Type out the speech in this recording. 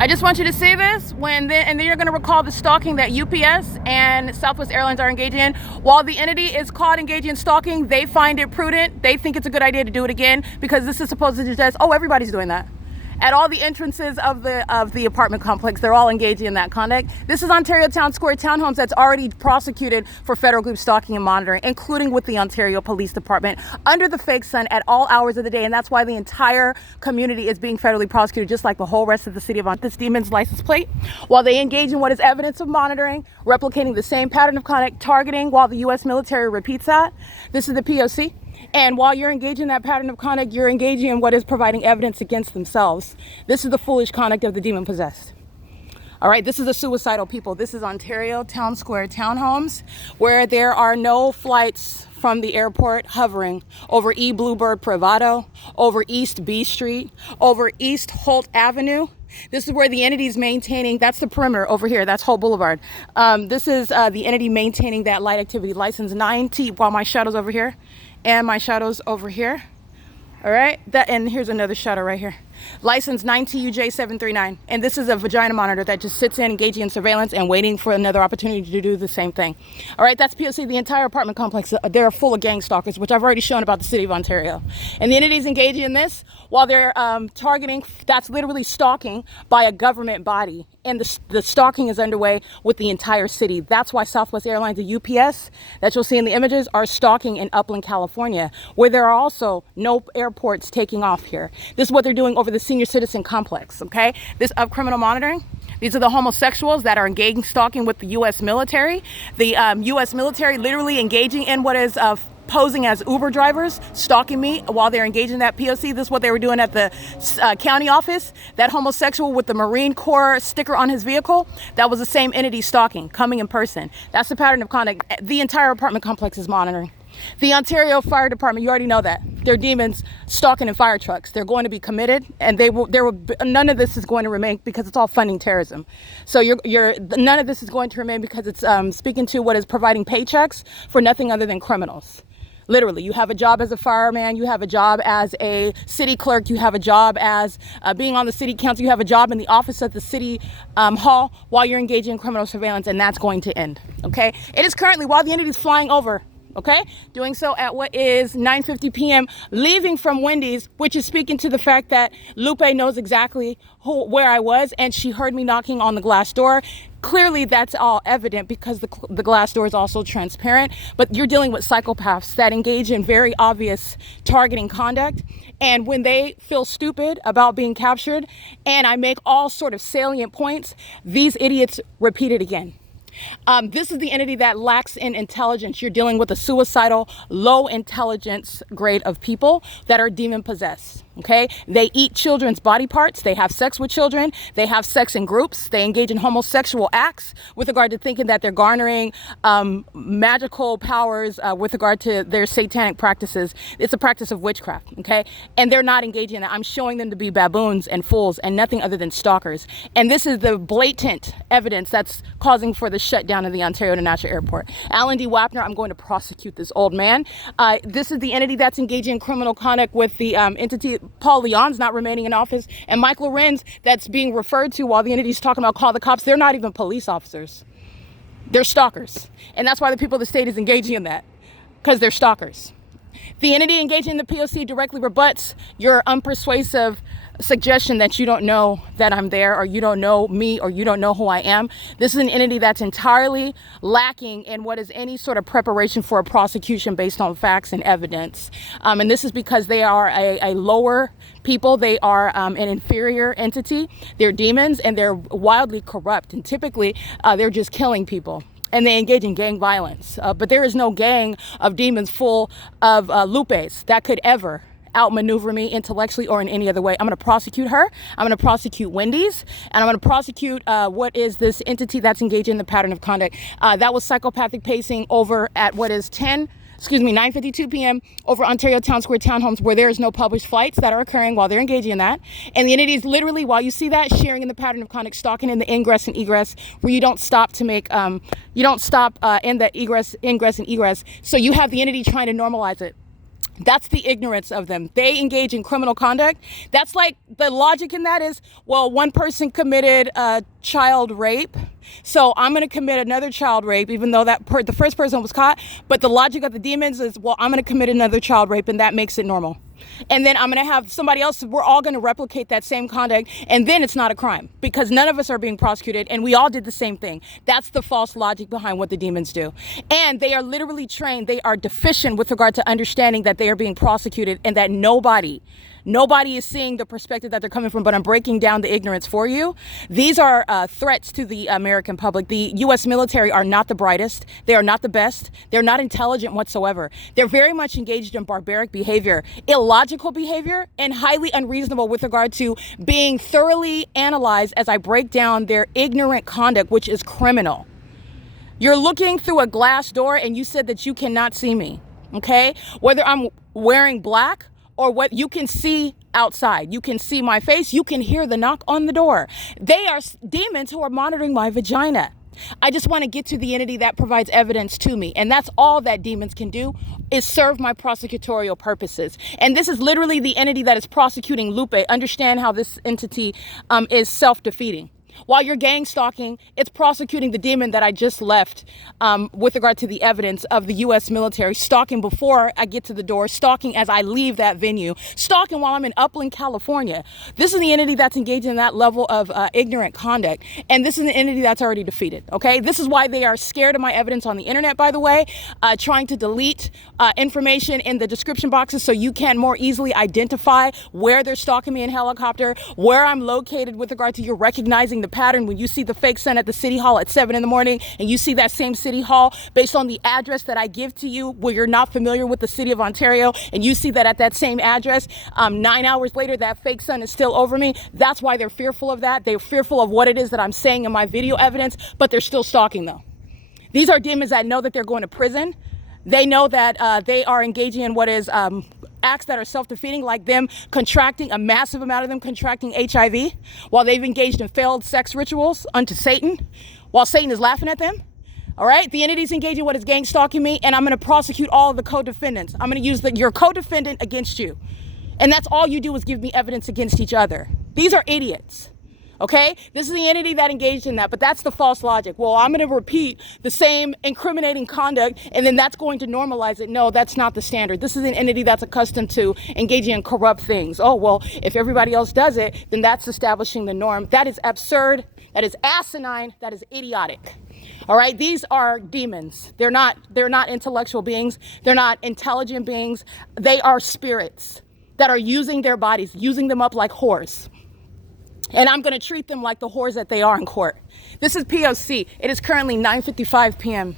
I just want you to see this and then you're going to recall the stalking that UPS and Southwest Airlines are engaging in. While the entity is caught engaging in stalking, they find it prudent. They think it's a good idea to do it again because this is supposed to suggest, oh, everybody's doing that. At all the entrances of the apartment complex, they're all engaging in that conduct. This is Ontario Town Square Townhomes that's already prosecuted for federal group stalking and monitoring, including with the Ontario Police Department under the fake sun at all hours of the day. And that's why the entire community is being federally prosecuted, just like the whole rest of the city of Ontario. This demon's license plate, while they engage in what is evidence of monitoring, replicating the same pattern of conduct, targeting while the U.S. military repeats that. This is the P.O.C. And while you're engaging in that pattern of conduct, you're engaging in what is providing evidence against themselves. This is the foolish conduct of the demon possessed. All right, this is a suicidal people. This is Ontario Town Square Townhomes, where there are no flights from the airport hovering over BLUEBIRD PRIVADO, over East B Street, over East Holt Avenue. This is where the entity is maintaining, that's the perimeter over here, that's Holt Boulevard. This is the entity maintaining that light activity license 9T, while my shadow's over here. And my shadow's over here. All right, and here's another shadow right here. License 9TUJ739. And this is a vagina monitor that just sits in, engaging in surveillance and waiting for another opportunity to do the same thing. All right, that's P.O.C. The entire apartment complex, they're full of gang stalkers, which I've already shown about the city of Ontario. And the entities engaging in this while they're targeting, that's literally stalking by a government body. And the stalking is underway with the entire city. That's why Southwest Airlines and UPS, that you'll see in the images, are stalking in Upland, California, where there are also no airports taking off here. This is what they're doing over the senior citizen complex, okay? This of criminal monitoring. These are the homosexuals that are engaging stalking with the U.S. military. The U.S. military literally engaging in what is posing as Uber drivers, stalking me while they're engaging in that P.O.C. This is what they were doing at the county office. That homosexual with the Marine Corps sticker on his vehicle, that was the same entity stalking, coming in person. That's the pattern of conduct the entire apartment complex is monitoring. The Ontario Fire Department, you already know that. They're demons stalking in fire trucks. They're going to be committed, and none of this is going to remain because it's all funding terrorism. So none of this is going to remain because it's speaking to what is providing paychecks for nothing other than criminals. Literally, you have a job as a fireman, you have a job as a city clerk, you have a job as being on the city council, you have a job in the office at the city hall while you're engaging in criminal surveillance, and that's going to end, okay? It is currently, while the entity is flying over, okay, doing so at what is 9:50 p.m., leaving from Wendy's, which is speaking to the fact that Lupe knows exactly where I was, and she heard me knocking on the glass door. Clearly, that's all evident because the glass door is also transparent, but you're dealing with psychopaths that engage in very obvious targeting conduct. And when they feel stupid about being captured, and I make all sort of salient points, these idiots repeat it again. This is the entity that lacks in intelligence. You're dealing with a suicidal, low intelligence grade of people that are demon possessed. Okay, they eat children's body parts, they have sex with children, they have sex in groups, they engage in homosexual acts with regard to thinking that they're garnering magical powers with regard to their satanic practices. It's a practice of witchcraft, okay? And they're not engaging in that. I'm showing them to be baboons and fools and nothing other than stalkers. And this is the blatant evidence that's causing for the shutdown of the Ontario International Airport. Alan D. Wapner, I'm going to prosecute this old man. This is the entity that's engaging in criminal conduct with the entity. Paul Leon's not remaining in office, and Mike Lorenz that's being referred to while the entity's talking about call the cops. They're not even police officers. They're stalkers. And that's why the people of the state is engaging in that, because they're stalkers. The entity engaging in the P.O.C. directly rebuts your unpersuasive suggestion that you don't know that I'm there, or you don't know me, or you don't know who I am. This is an entity that's entirely lacking in what is any sort of preparation for a prosecution based on facts and evidence. And this is because they are a lower people. They are an inferior entity. They're demons, and they're wildly corrupt. And typically, they're just killing people. And they engage in gang violence. But there is no gang of demons full of Lupes that could ever outmaneuver me intellectually or in any other way. I'm going to prosecute her. I'm going to prosecute Wendy's, and I'm going to prosecute what is this entity that's engaged in the pattern of conduct. That was psychopathic pacing over at what is 9:52 p.m. over Ontario Town Square Townhomes, where there is no published flights that are occurring while they're engaging in that. And the entity is literally, while you see that, sharing in the pattern of conduct, stalking in the ingress and egress, where you don't stop to make, you don't stop in the ingress and egress. So you have the entity trying to normalize it. That's the ignorance of them. They engage in criminal conduct. That's like the logic in that is, well, one person committed child rape, so I'm going to commit another child rape, even though the first person was caught. But the logic of the demons is, well, I'm going to commit another child rape, and that makes it normal. And then I'm going to have somebody else, we're all going to replicate that same conduct, and then it's not a crime because none of us are being prosecuted and we all did the same thing. That's the false logic behind what the demons do. And they are literally trained, they are deficient with regard to understanding that they are being prosecuted and that nobody is seeing the perspective that they're coming from, but I'm breaking down the ignorance for you. These are threats to the American public. The U.S. military are not the brightest. They are not the best. They're not intelligent whatsoever. They're very much engaged in barbaric behavior, illogical behavior, and highly unreasonable with regard to being thoroughly analyzed as I break down their ignorant conduct, which is criminal. You're looking through a glass door and you said that you cannot see me, okay? Whether I'm wearing black or what, you can see outside. You can see my face. You can hear the knock on the door. They are demons who are monitoring my vagina. I just want to get to the entity that provides evidence to me. And that's all that demons can do, is serve my prosecutorial purposes. And this is literally the entity that is prosecuting Lupe. Understand how this entity is self-defeating. While you're gang stalking, it's prosecuting the demon that I just left with regard to the evidence of the U.S. military stalking before I get to the door, stalking as I leave that venue, stalking while I'm in Upland, California. This is the entity that's engaged in that level of ignorant conduct. And this is an entity that's already defeated, okay? This is why they are scared of my evidence on the internet, by the way, trying to delete information in the description boxes so you can more easily identify where they're stalking me in helicopter, where I'm located with regard to you recognizing the pattern when you see the fake sun at the city hall at 7 in the morning and you see that same city hall based on the address that I give to you where you're not familiar with the city of Ontario and you see that at that same address 9 hours later that fake sun is still over me. That's why they're fearful of that. They're fearful of what it is that I'm saying in my video evidence, but they're still stalking though. These are demons that know that they're going to prison. They know that they are engaging in what is acts that are self-defeating, like them contracting, a massive amount of them contracting HIV while they've engaged in failed sex rituals unto Satan, while Satan is laughing at them. All right, the entity's engaging what is gang stalking me, and I'm going to prosecute all of the co-defendants. I'm going to use your co-defendant against you. And that's all you do is give me evidence against each other. These are idiots. Okay, this is the entity that engaged in that, but that's the false logic. Well, I'm going to repeat the same incriminating conduct and then that's going to normalize it. No, that's not the standard. This is an entity that's accustomed to engaging in corrupt things. Oh, well, if everybody else does it, then that's establishing the norm. That is absurd. That is asinine. That is idiotic. All right, these are demons. They're not intellectual beings. They're not intelligent beings. They are spirits that are using their bodies, using them up like whores. And I'm going to treat them like the whores that they are in court. This is P.O.C. It is currently 9:55 p.m.